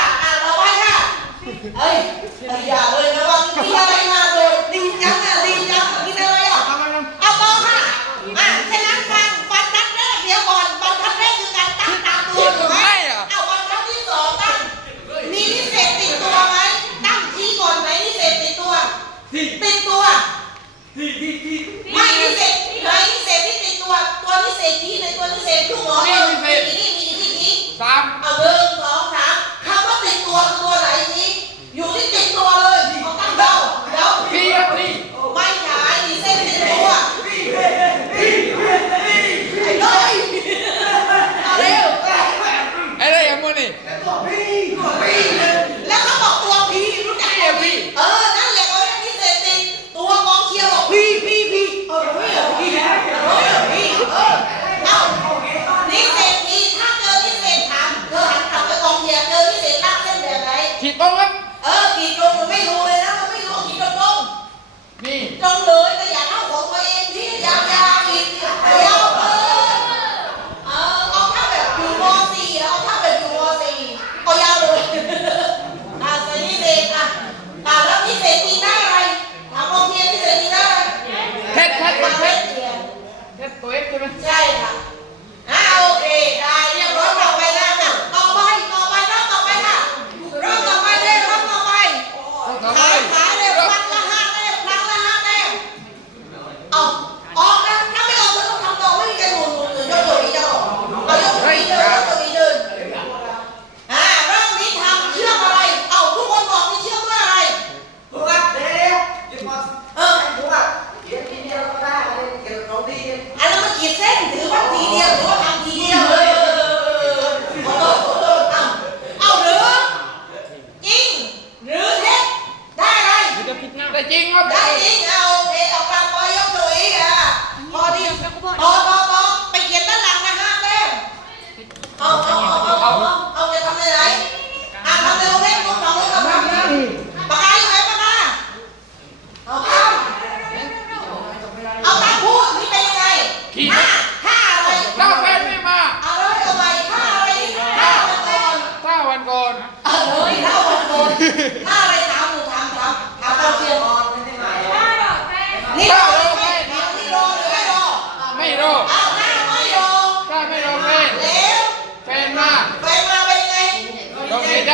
อไม่ย่าเลยระวังที่อะไรมาเลยดีจังอะดีจังกินอะไรอะเอาบอค่ะอะฉะนั้นฟังบรรทัดแรกเดียวก่อนบรรทัดแรกคือการตั้งตัวไหมเอาบรรทัดที่สองตั้งมีนิเศษติดตัวไหมตั้งชี้ก่อนไหมนิเศษติดตัวติดตัวไม่นิเศษไมนิเศษที่ติดตัวตัวนิเศษชี้ในตัวนิเศษถูกหมอเออมีนี่มีนี่มีสาม જય กี่เส้นถือว่าทีเดียวถือว่าทำทีเดียวเลยขอโทษขอโทษเอาเอาหรือจริงหรือท็ได้อะไแต่จิงครับได้จริงเอาเอากลางปอยกตัวอีกอะพอดีพอพอพอไปเขียนด้านหลังนะฮะเต้มเอาเอาเอาเอาเอาจะทำอะไรอะทำเร็วเร่งลูกสองลูกกับทำนะปากกาอยู่ไหนปากกาเอาเอาเอา ทีนะห้าอะไรถ้าแฟนไม่มาเอาแล้วทำไมห้าอะไรห้าวันก่อนห้าวันก่อนเออเฮ้ยห้าวันก่อนห้าอะไรถามหนูถามถามถามเราเชียร์นี่รอเลยไหมนี่รอหรือไม่รอไม่รอเอาห้าไม่รอถ้าไม่รอแฟนแล้วแฟนมาแฟมาเปยังไงเราเสียใจ